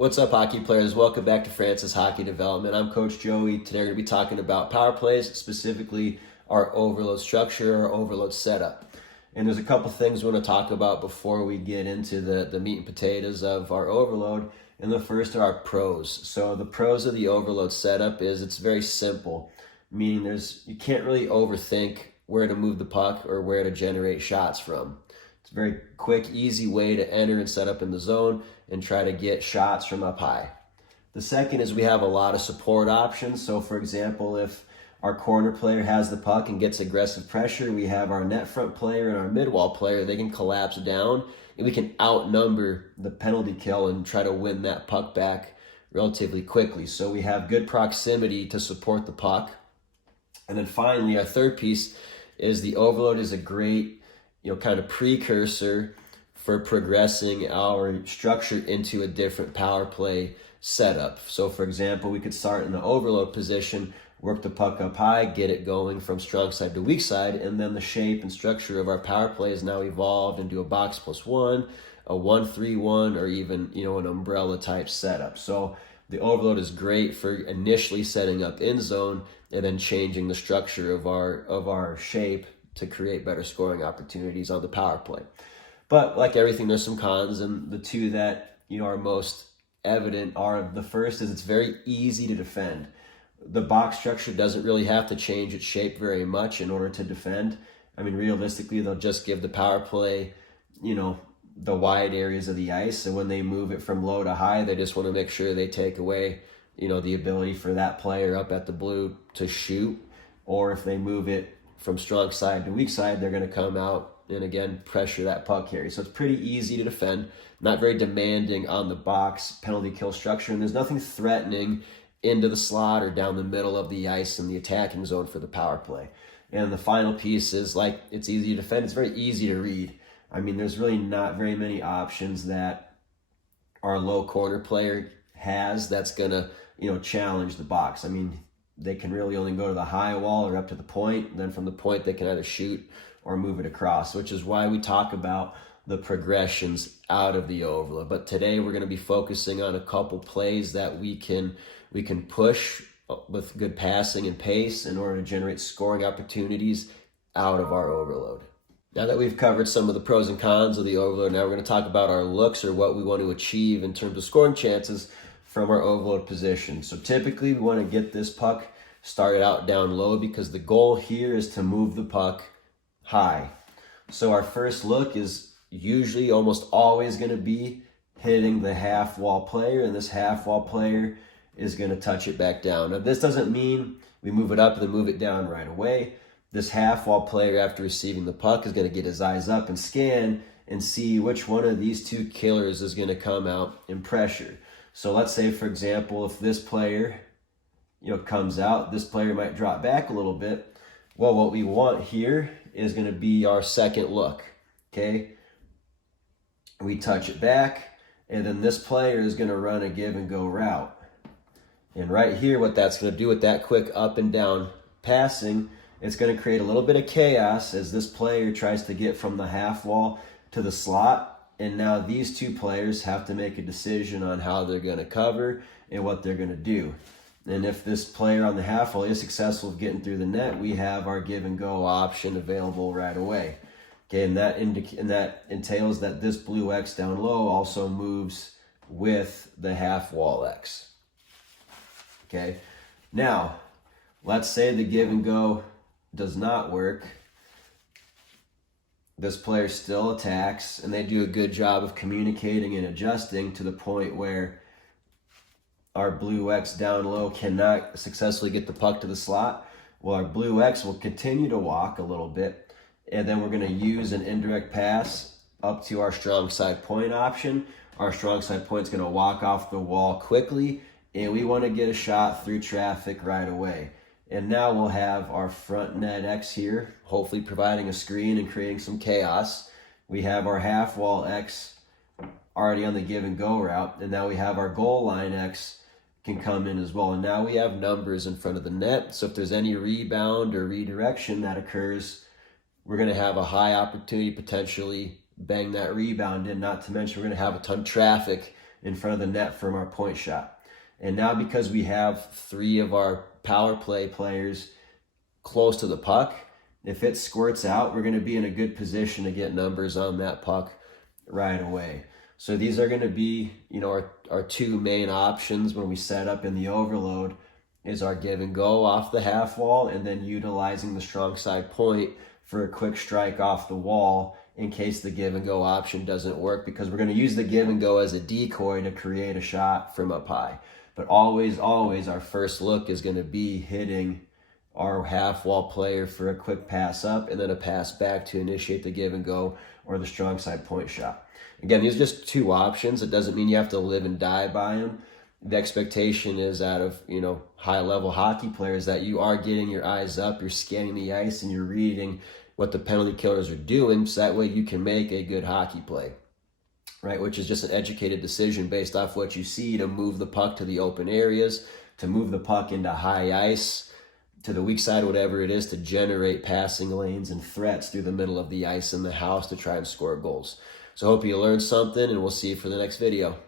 What's up, hockey players? Welcome back to Francis Hockey Development. I'm Coach Joey. Today we're going to be talking about power plays, specifically our overload structure, our overload setup. And there's a couple things we want to talk about before we get into the meat and potatoes of our overload. And the first are our pros. So the pros of the overload setup is it's very simple, meaning you can't really overthink where to move the puck or where to generate shots from. It's a very quick, easy way to enter and set up in the zone and try to get shots from up high. The second is we have a lot of support options. So for example, if our corner player has the puck and gets aggressive pressure, we have our net front player and our mid-wall player. They can collapse down and we can outnumber the penalty kill and try to win that puck back relatively quickly. So we have good proximity to support the puck. And then finally, our third piece is the overload is a great, kind of precursor for progressing our structure into a different power play setup. So for example, we could start in the overload position, work the puck up high, get it going from strong side to weak side, and then the shape and structure of our power play is now evolved into a box plus one, a 1-3-1, or even, an umbrella type setup. So the overload is great for initially setting up in zone and then changing the structure of our shape to create better scoring opportunities on the power play. But like everything, there's some cons, and the two that are most evident are, the first is it's very easy to defend. The box structure doesn't really have to change its shape very much in order to defend. I mean, realistically, they'll just give the power play, the wide areas of the ice, and when they move it from low to high, they just want to make sure they take away, the ability for that player up at the blue to shoot, or if they move it from strong side to weak side, they're going to come out and again pressure that puck carry. So it's pretty easy to defend, not very demanding on the box penalty kill structure, and there's nothing threatening into the slot or down the middle of the ice in the attacking zone for the power play. And the final piece is, like, it's easy to defend, it's very easy to read. I mean, there's really not very many options that our low corner player has that's gonna, challenge the box. I mean, they can really only go to the high wall or up to the point. Then from the point, they can either shoot or move it across, which is why we talk about the progressions out of the overload. But today we're going to be focusing on a couple plays that we can push with good passing and pace in order to generate scoring opportunities out of our overload. Now that we've covered some of the pros and cons of the overload, now we're going to talk about our looks, or what we want to achieve in terms of scoring chances from our overload position. So typically we want to get this puck started out down low, because the goal here is to move the puck high. So our first look is usually almost always going to be hitting the half wall player, and this half wall player is going to touch it back down. Now this doesn't mean we move it up and then move it down right away. This half wall player, after receiving the puck, is going to get his eyes up and scan and see which one of these two killers is going to come out in pressure. So let's say, for example, if this player comes out, this player might drop back a little bit. Well, what we want here is going to be our second look, okay? We touch it back, and then this player is going to run a give and go route. And right here, what that's going to do with that quick up and down passing, it's going to create a little bit of chaos as this player tries to get from the half wall to the slot. And now these two players have to make a decision on how they're going to cover and what they're going to do. And if this player on the half wall is successful of getting through the net, we have our give and go option available right away. Okay, and that entails that this blue X down low also moves with the half wall X. Okay, now let's say the give and go does not work. This player still attacks, and they do a good job of communicating and adjusting to the point where our blue X down low cannot successfully get the puck to the slot. Well, our blue X will continue to walk a little bit, and then we're going to use an indirect pass up to our strong side point option. Our strong side point is going to walk off the wall quickly, and we want to get a shot through traffic right away. And now we'll have our front net X here, hopefully providing a screen and creating some chaos. We have our half wall X already on the give and go route, and now we have our goal line X can come in as well. And now we have numbers in front of the net, so if there's any rebound or redirection that occurs, we're going to have a high opportunity potentially bang that rebound in, not to mention we're going to have a ton of traffic in front of the net from our point shot. And now because we have 3 of our power play players close to the puck, if it squirts out, we're going to be in a good position to get numbers on that puck right away. So these are going to be, our 2 main options when we set up in the overload is our give and go off the half wall, and then utilizing the strong side point for a quick strike off the wall in case the give and go option doesn't work, because we're going to use the give and go as a decoy to create a shot from up high. But always, our first look is going to be hitting our half wall player for a quick pass up and then a pass back to initiate the give and go or the strong side point shot. Again, these are just 2 options. It doesn't mean you have to live and die by them. The expectation is out of, high level hockey players that you are getting your eyes up, you're scanning the ice, and you're reading what the penalty killers are doing, so that way you can make a good hockey play, right? Which is just an educated decision based off what you see to move the puck to the open areas, to move the puck into high ice, to the weak side, whatever it is, to generate passing lanes and threats through the middle of the ice in the house to try and score goals. So I hope you learned something, and we'll see you for the next video.